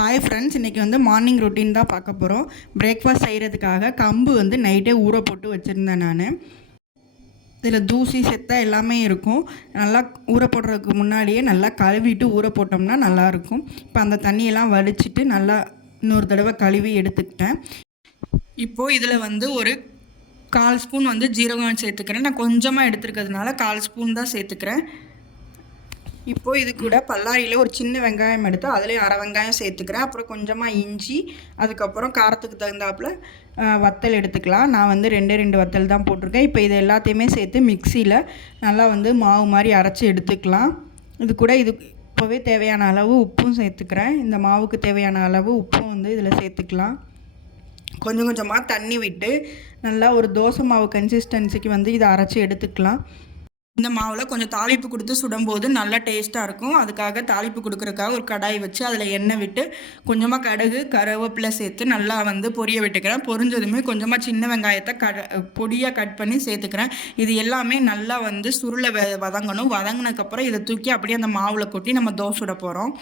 Hi friends, இன்றைக்கி வந்து morning routine தான் பார்க்க போகிறோம். பிரேக்ஃபாஸ்ட் செய்கிறதுக்காக கம்பு வந்து நைட்டே ஊற போட்டு வச்சுருந்தேன் நான். இதில் தூசி செத்த எல்லாமே இருக்கும். நல்லா ஊற போடுறதுக்கு முன்னாடியே நல்லா கழுவிட்டு ஊற போட்டோம்னா நல்லாயிருக்கும். இப்போ அந்த தண்ணியெல்லாம் வடிச்சிட்டு நல்லா இன்னொரு தடவை கழுவி எடுத்துக்கிட்டேன். இப்போது இதில் வந்து ஒரு 1/4 ஸ்பூன் வந்து ஜீரகம் சேர்த்துக்கிறேன். நான் கொஞ்சமாக எடுத்துருக்கிறதுனால 1/4 ஸ்பூன் தான் சேர்த்துக்கிறேன். இப்போது இது கூட பல்லாரியில் ஒரு சின்ன வெங்காயம் எடுத்து அதுலேயும் அரை வெங்காயம் சேர்த்துக்கிறேன். அப்புறம் கொஞ்சமாக இஞ்சி, அதுக்கப்புறம் காரத்துக்கு தகுந்தாப்பில் வத்தல் எடுத்துக்கலாம். நான் வந்து 2 வத்தல் தான் போட்டிருக்கேன். இப்போ இது எல்லாத்தையுமே சேர்த்து மிக்சியில் நல்லா வந்து மாவு மாதிரி அரைச்சி எடுத்துக்கலாம். இது கூட இப்போவே தேவையான அளவு உப்பும் சேர்த்துக்கிறேன். இந்த மாவுக்கு தேவையான அளவு உப்பும் வந்து இதில் சேர்த்துக்கலாம். கொஞ்சம் கொஞ்சமாக தண்ணி விட்டு நல்லா ஒரு தோசை மாவு கன்சிஸ்டன்சிக்கு வந்து இதை அரைச்சி எடுத்துக்கலாம். இந்த மாவில் கொஞ்சம் தாளிப்பு கொடுத்து சுடும்போது நல்லா டேஸ்ட்டாக இருக்கும். அதுக்காக தாளிப்பு கொடுக்குறதுக்காக ஒரு கடாய் வச்சு அதில் எண்ணெய் விட்டு கொஞ்சமாக கடுகு கருவேப்பிலை சேர்த்து நல்லா வந்து பொரிய விட்டுக்கிறேன். பொரிஞ்சதுமே கொஞ்சமாக சின்ன வெங்காயத்தை பொடியாக கட் பண்ணி சேர்த்துக்கிறேன். இது எல்லாமே நல்லா வந்து சுருளை வதங்கணும். வதங்கினதுக்கப்புறம் இதை தூக்கி அப்படியே அந்த மாவில் கொட்டி நம்ம தோசை சுட போகிறோம்.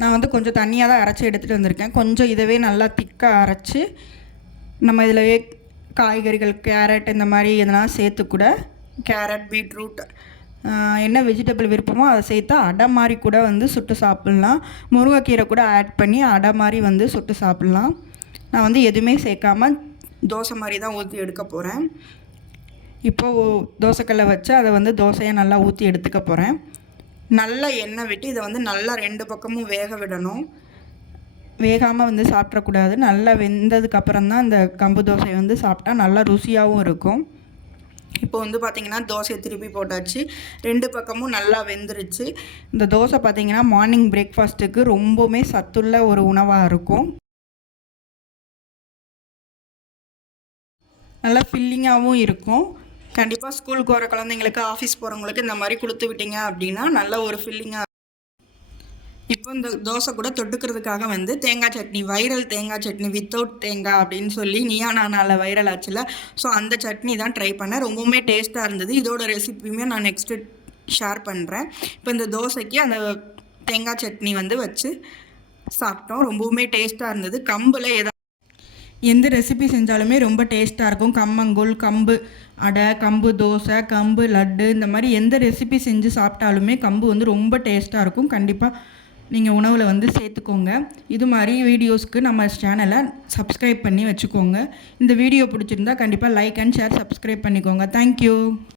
நான் வந்து கொஞ்சம் தண்ணியாக தான் அரைச்சி எடுத்துகிட்டு வந்திருக்கேன். கொஞ்சம் இதவே நல்லா திக்காக அரைச்சி நம்ம இதில் காய்கறிகள் கேரட் இந்த மாதிரி எதனா சேர்த்து கூட கேரட் பீட்ரூட் என்ன வெஜிடபிள் விருப்பமோ அதை சேர்த்தா அடை மாதிரி கூட வந்து சுட்டு சாப்பிட்லாம். முருங்கைக்கீரை கூட ஆட் பண்ணி அடை மாதிரி வந்து சுட்டு சாப்பிட்லாம். நான் வந்து எதுவுமே சேர்க்காமல் தோசை மாதிரி தான் ஊற்றி எடுக்க போகிறேன். இப்போது தோசைக்கல்லை வச்சு அதை வந்து தோசையை நல்லா ஊற்றி எடுத்துக்க போகிறேன். நல்லா எண்ணெய் விட்டு இதை வந்து நல்லா 2 பக்கமும் வேக விடணும். வேகாமல் வந்து சாப்பிட்றக்கூடாது. நல்லா வெந்ததுக்கப்புறம் தான் இந்த கம்பு தோசை வந்து சாப்பிட்டா நல்லா ருசியாகவும் இருக்கும். இப்போ வந்து பார்த்திங்கன்னா தோசையை திருப்பி போட்டாச்சு. 2 பக்கமும் நல்லா வெந்துருச்சு. இந்த தோசை பார்த்திங்கன்னா மார்னிங் பிரேக்ஃபாஸ்ட்டுக்கு ரொம்பவுமே சத்துள்ள ஒரு உணவாக இருக்கும். நல்லா ஃபில்லிங்காகவும் இருக்கும். கண்டிப்பாக ஸ்கூலுக்கு போகிற குழந்தைங்களுக்கு, ஆஃபீஸ் போகிறவங்களுக்கு இந்த மாதிரி கொடுத்து விட்டீங்க அப்படின்னா நல்ல ஒரு ஃபில்லிங்காக. இப்போ இந்த தோசை கூட தொட்டுக்கிறதுக்காக வந்து தேங்காய் சட்னி, வைரல் தேங்காய் சட்னி வித்தவுட் தேங்காய் அப்படின்னு சொல்லி நீயா நானால வைரல் ஆச்சுல, ஸோ அந்த சட்னி தான் ட்ரை பண்ணேன். ரொம்பவுமே டேஸ்ட்டாக இருந்தது. இதோட ரெசிபியுமே நான் நெக்ஸ்ட்டு ஷேர் பண்ணுறேன். இப்போ இந்த தோசைக்கு அந்த தேங்காய் சட்னி வந்து வச்சு சாப்பிட்டோம். ரொம்பவுமே டேஸ்ட்டாக இருந்தது. கம்பில் எந்த ரெசிபி செஞ்சாலுமே ரொம்ப டேஸ்ட்டாக இருக்கும். கம்மங்கூழ், கம்பு அடை, கம்பு தோசை, கம்பு லட்டு, இந்த மாதிரி எந்த ரெசிபி செஞ்சு சாப்பிட்டாலுமே கம்பு வந்து ரொம்ப டேஸ்ட்டாக இருக்கும். கண்டிப்பாக நீங்கள் உணவில் வந்து சேர்த்துக்கோங்க. இது மாதிரி வீடியோஸ்க்கு நம்ம சேனலை சப்ஸ்கிரைப் பண்ணி வச்சுக்கோங்க. இந்த வீடியோ பிடிச்சிருந்தா கண்டிப்பாக லைக் அண்ட் ஷேர் சப்ஸ்கிரைப் பண்ணிக்கோங்க. தேங்க்யூ.